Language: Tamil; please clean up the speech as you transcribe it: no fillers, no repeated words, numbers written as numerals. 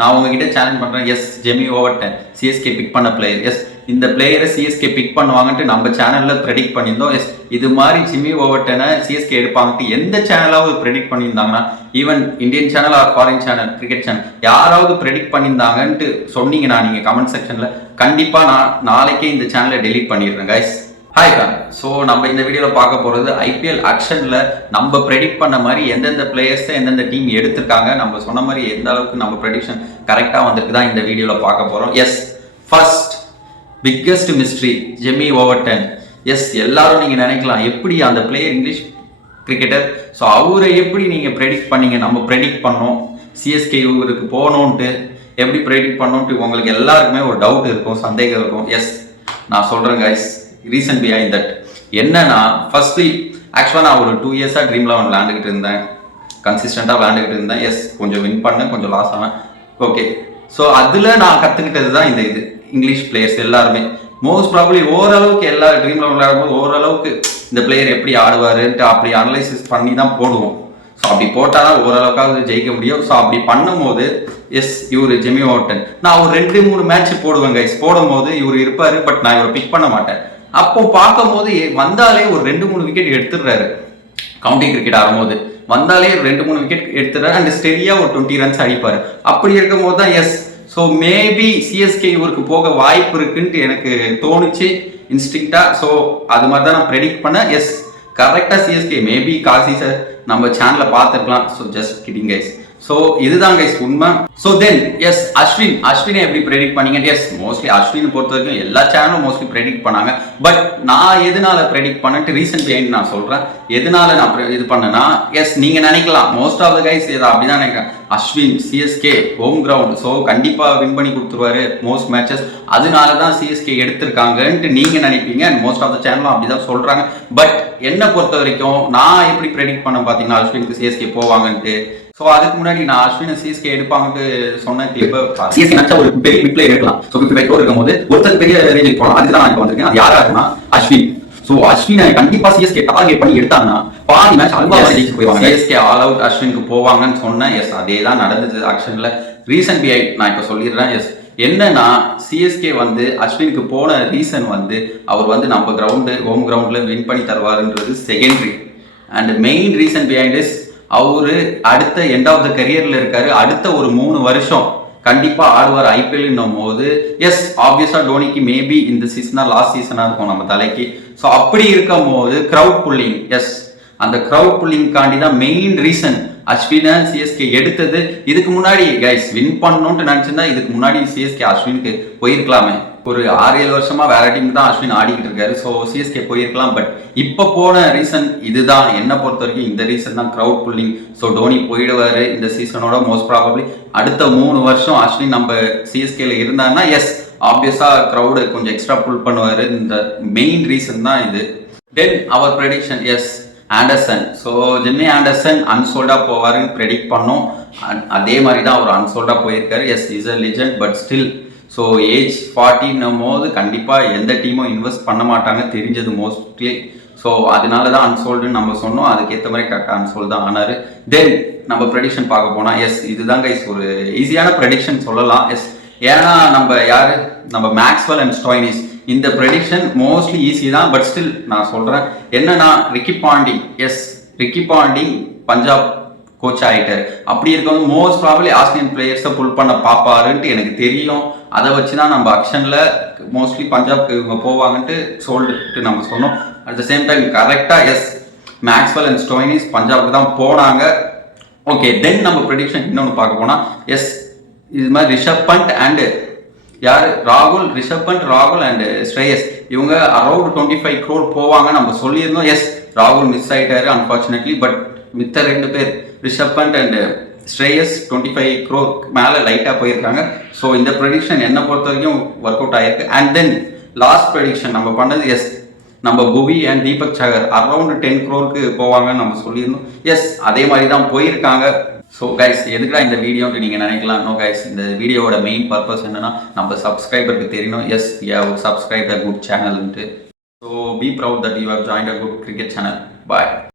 நான் உங்ககிட்ட சேலஞ்ச் பண்ணுறேன். Yes Jamie Overton CSK pick பண்ண பிளேயர். எஸ் இந்த பிளேயரை சிஎஸ்கே பிக் பண்ணுவாங்கன்ட்டு நம்ம சேனலில் ப்ரெடிக்ட் பண்ணியிருந்தோம். எஸ் இது மாதிரி ஜிம்மி ஓவர்டனை சிஎஸ்கே எடுப்பாங்கன்ட்டு எந்த சேனலாவது ப்ரெடிக்ட் பண்ணியிருந்தாங்கன்னா, even Indian channel or foreign channel, cricket channel யாராவது ப்ரெடிக்ட் பண்ணியிருந்தாங்கன்ட்டு சொன்னீங்கன்னா நீங்கள் கமெண்ட் செக்ஷனில் கண்டிப்பாக நான் நாளைக்கே இந்த சேனலை டெலீட் பண்ணிடுறேன் கைஸ். ஹாய் கான். ஸோ நம்ம இந்த வீடியோவில் பார்க்க போகிறது ஐபிஎல் ஆக்ஷனில் நம்ம ப்ரெடிக்ட் பண்ண மாதிரி எந்தெந்த பிளேயர்ஸை எந்தெந்த டீம் எடுத்திருக்காங்க, நம்ம சொன்ன மாதிரி எந்த அளவுக்கு நம்ம ப்ரெடிக்ஷன் கரெக்டாக வந்துருக்கு தான் இந்த வீடியோவில் பார்க்க போகிறோம். Yes first biggest mystery Jamie Overton. Yes எல்லாரும் நீங்கள் நினைக்கலாம் எப்படி அந்த பிளேயர் இங்கிலீஷ் கிரிக்கெட்டர், ஸோ அவரை எப்படி நீங்கள் ப்ரெடிக்ட் பண்ணீங்க? நம்ம ப்ரெடிக்ட் பண்ணோம் சிஎஸ்கே இவருக்கு போகணுன்ட்டு, எப்படி ப்ரெடிக்ட் பண்ணோன்ட்டு உங்களுக்கு எல்லாருக்குமே ஒரு டவுட் இருக்கும், சந்தேகம் இருக்கும். எஸ் நான் சொல்கிறேன் கைஸ், ரீசன் பிஹைண்ட் தட் என்னன்னா, ஃபர்ஸ்ட்லி ஆக்சுவலாக நான் ஒரு 2 இயர்ஸாக ட்ரீம் 11 விளையாண்டுக்கிட்டு இருந்தேன், கன்சிஸ்டண்டாக விளையாண்டுக்கிட்டு இருந்தேன். எஸ் கொஞ்சம் வின் பண்ணேன், கொஞ்சம் லாஸ் ஆனேன். ஓகே, ஸோ அதில் நான் கற்றுக்கிட்டது தான் இது இங்கிலீஷ் பிளேயர்ஸ் எல்லாருமே மோஸ்ட் ப்ராபப்ளி ஓரளவுக்கு எல்லா ட்ரீம் 11 விளையாடும்போது ஓரளவுக்கு இந்த பிளேயர் எப்படி ஆடுவாருன்ட்டு அப்படி அனலைசிஸ் பண்ணி தான் போடுவோம். ஸோ அப்படி போட்டால் தான் ஓரளவுக்காவது ஜெயிக்க முடியும். ஸோ அப்படி பண்ணும்போது எஸ் இவர் ஜெமி ஓவர்டன் நான் ஒரு 2-3 மேட்ச் போடுவேன் கைஸ். போடும்போது இவர் இருப்பார், பட் நான் இவரை பிக் பண்ண மாட்டேன். அப்போ பார்க்கும்போது வந்தாலே ஒரு 2-3 விக்கெட் எடுத்துடுறாரு. கவுண்டி கிரிக்கெட் ஆடும்போது வந்தாலே 2-3 விக்கெட் எடுத்துடுறாரு அண்ட் ஸ்டெடியா ஒரு 20 ரன்ஸ் அடிப்பாரு. அப்படி இருக்கும் போது தான் எஸ் ஸோ மேபி சிஎஸ்கே இவருக்கு போக வாய்ப்பு இருக்குன்ட்டு எனக்கு தோணுச்சு இன்ஸ்டிங்டா. ஸோ அது மாதிரி தான் நான் ப்ரெடிக்ட் பண்ணேன். எஸ் கரெக்டாக சிஎஸ்கே மேபி காசி சார் நம்ம சேனலில் பார்த்துருக்கலாம். So just kidding guys. So இதுதான் கைஸ் உண்மை. ஸோ தென் எஸ் அஸ்வினை எப்படி ப்ரெடிக்ட் பண்ணீங்க? எஸ் மோஸ்ட்லி அஸ்வினை பொறுத்த வரைக்கும் எல்லா சேனலும் மோஸ்ட்லி ப்ரெடிக்ட் பண்ணாங்க. பட் நான் எதனால ப்ரெடிக்ட் பண்ணிட்டு ரீசன் பிஹைண்ட் நான் சொல்கிறேன். எதனால நான் இது பண்ணேன்னா, எஸ் நீங்கள் நினைக்கலாம் மோஸ்ட் ஆஃப் த கைஸ் இதை அப்படிதான் நினைக்கிறேன். Ashwin CSK home ground, so கண்டிப்பாக வின் பண்ணி கொடுத்துருவாரு மோஸ்ட் மேட்சஸ், அதனால தான் சிஎஸ்கே எடுத்திருக்காங்கன்ட்டு நீங்கள் நினைப்பீங்க. அண்ட் மோஸ்ட் ஆஃப் த சேனலும் அப்படி தான் சொல்கிறாங்க. பட் என்னை பொறுத்த வரைக்கும் நான் எப்படி ப்ரெடிக்ட் பண்ண பார்த்தீங்கன்னா, அஸ்வினுக்கு சிஎஸ்கே போவாங்கன்ட்டு. ஸோ அதுக்கு முன்னாடி நான் அஸ்வினை சிஎஸ்கே எடுப்பாங்கன்னு சொன்ன கிளிப்பை சிஎஸ்கே நினைச்சா ஒரு பெரிய பிக் பிளேயர் இருக்கலாம். ஸோ 55 crore இருக்கும்போது ஒருத்தர் பெரிய ரேஞ்சுக்கு போகலாம். அதுக்கு தான் நான் இப்போ வந்திருக்கேன். அது யாரா இருக்குன்னா அஸ்வின். ஸோ அஸ்வினை கண்டிப்பாக சிஎஸ்கே டார்கெட் பண்ணி எடுத்தாங்கன்னா பாதி மேட்ச் அல்வா ஜெயிச்சு போயிடுவாங்க. சிஎஸ்கே ஆல் அவுட் அஸ்வினுக்கு போவாங்கன்னு சொன்னேன். எஸ் அதே தான் நடந்தது ஆக்ஷனில். ரீசன் பிஹைண்ட் நான் இப்போ சொல்லிடுறேன். எஸ் என்னன்னா, சிஎஸ்கே வந்து அஸ்வினுக்கு போன ரீசன் வந்து அவர் வந்து நம்ம கிரவுண்டு ஹோம் கிரவுண்டில் வின் பண்ணி தருவாருன்றது secondary. And main reason behind is அவரு அடுத்த எண்ட் ஆஃப் த கரியர்ல இருக்காரு. அடுத்த ஒரு 3 வருஷம் கண்டிப்பா ஆடுவார் ஐபிஎல் போது. எஸ் ஆப்வியஸா டோனிக்கு மேபி இந்த சீசனா லாஸ்ட் சீசனா இருக்கும் நம்ம தலைக்கு. ஸோ அப்படி இருக்கும் போது கிரவுட் புல்லிங், எஸ் அந்த கிரவுட் புல்லிங்காண்டி தான் மெயின் ரீசன் அஸ்வினை சிஎஸ்கே எடுத்தது. இதுக்கு முன்னாடி கைஸ் வின் பண்ணணும்னு நினைச்சிருந்தா இதுக்கு முன்னாடி சிஎஸ்கே அஸ்வினுக்கு போயிருக்கலாமே. ஒரு 6-7 வருஷமா வேற டீம் தான் அஸ்வின் ஆடிக்கிட்டு இருக்காரு. ஸோ சிஎஸ்கே போயிருக்கலாம். பட் இப்போ போன ரீசன் இதுதான். என்ன பொறுத்த வரைக்கும் இந்த ரீசன் தான் கிரவுட் புல்லிங். ஸோ டோனி போயிடுவாரு இந்த சீசனோட மோஸ்ட் ப்ராபப்ளி. அடுத்த 3 வருஷம் அஸ்வின் நம்ம சிஎஸ்கேல இருந்தாருன்னா எஸ் ஆப்வியஸா கிரவுடு கொஞ்சம் எக்ஸ்ட்ரா புல் பண்ணுவாரு. இந்த மெயின் ரீசன் தான் இது. தென் அவர் prediction is Anderson. So Jimmy Anderson அன்சோல்டா போவாருன்னு ப்ரெடிக்ட் பண்ணோம். அதே மாதிரி தான் அவர் அன்சோல்டா போயிருக்காரு. He's is a legend. But still so age 40 போது கண்டிப்பாக எந்த டீமும் இன்வெஸ்ட் பண்ண மாட்டாங்க தெரிஞ்சது மோஸ்ட்லி. ஸோ அதனால தான் அன்சோல்டுன்னு நம்ம சொன்னோம். அதுக்கேற்ற மாதிரி கரெக்டாக அன்சோல்டு தான் ஆனார். தென் நம்ம ப்ரெடிக்ஷன் பார்க்க போனால் எஸ் இதுதான் கைஸ் ஒரு ஈஸியான ப்ரெடிக்ஷன் சொல்லலாம். எஸ் ஏன்னா நம்ம மேக்ஸ்வெல் அண்ட் ஸ்டோய்னிஸ் இந்த ப்ரெடிக்ஷன் மோஸ்ட்லி ஈஸி தான். பட் ஸ்டில் நான் சொல்கிறேன் என்னன்னா, ரிக்கி பாண்டிங் பஞ்சாப் கோச் ஆகிட்டார். அப்படி இருக்கவங்க மோஸ்ட் ப்ராபப்ளி ஆஸ்திரேலியன் பிளேயர்ஸை புல் பண்ண பார்ப்பாருன்ட்டு எனக்கு தெரியும். அதை வச்சு தான் நம்ம ஆக்ஷனில் மோஸ்ட்லி பஞ்சாப்க்கு இவங்க போவாங்கன்ட்டு சொல்லிட்டு நம்ம சொன்னோம். அட் த சேம் டைம் கரெக்டாக எஸ் மேக்ஸ்வெல் அண்ட் ஸ்டோய்னிஸ் பஞ்சாப்க்கு தான் போனாங்க. ஓகே, தென் நம்ம ப்ரெடிக்ஷன் இன்னொன்று பார்க்க போனால் எஸ் இது மாதிரி ரிஷப் பண்ட் அண்டு ராகுல் அண்ட் ஸ்ரேயஸ் இவங்க அரௌண்ட் 25 crore போவாங்க நம்ம சொல்லியிருந்தோம். எஸ் ராகுல் மிஸ் ஆகிட்டாரு அன்ஃபார்ச்சுனேட்லி. பட் மித்த 2 பேர் ரிஷப் பண்ட் அண்ட் ஸ்ரேயஸ் 25 crore மேலே லைட்டாக போயிருக்காங்க. ஸோ இந்த ப்ரெடிக்ஷன் என்னை பொறுத்த வரைக்கும் ஒர்க் அவுட் ஆயிருக்கு. அண்ட் தென் லாஸ்ட் ப்ரெடிக்ஷன் நம்ம பண்ணது எஸ் நம்ம புவி அண்ட் தீபக் சகர் அரௌண்ட் 10 crore போவாங்கன்னு நம்ம சொல்லியிருந்தோம். எஸ் அதே மாதிரி தான் போயிருக்காங்க. ஸோ கைஸ் எதுக்குடா இந்த வீடியோன்ட்டு நீங்கள் நினைக்கலாம். நோ கைஸ், இந்த வீடியோவோட மெயின் பர்பஸ் என்னன்னா நம்ம சப்ஸ்கிரைபருக்கு தெரியணும். எஸ் சப்ஸ்கிரைப் அ குட் சேனல்ன்ட்டு. So be proud that you have joined a good cricket channel. Bye.